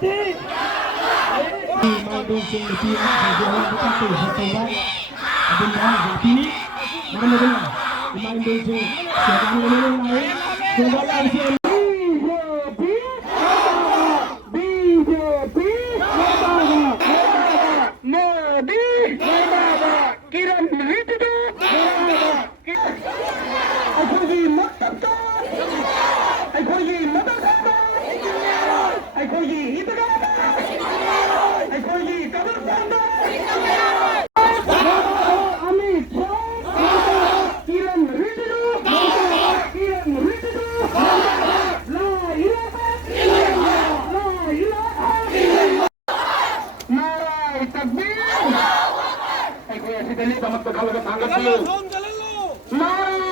Pati. Mang đôi chung thì phải điều hành các tử và tàu bay. Ở bên đó là Pini. Nó bên này. Mang đôi chung sẽ gắn với bên này. Chúng ta làm chuyện BJP Modi Kiran Ritu Aikogi Matata Aikogi Matata Aikogi Itagata Aikogi Kabasanda Amit Kiran Ritu Kiran Ritu La ilaha La ilaha Narai Takbir Ay kuya si Dali damat ka talaga tanggap niyo Narai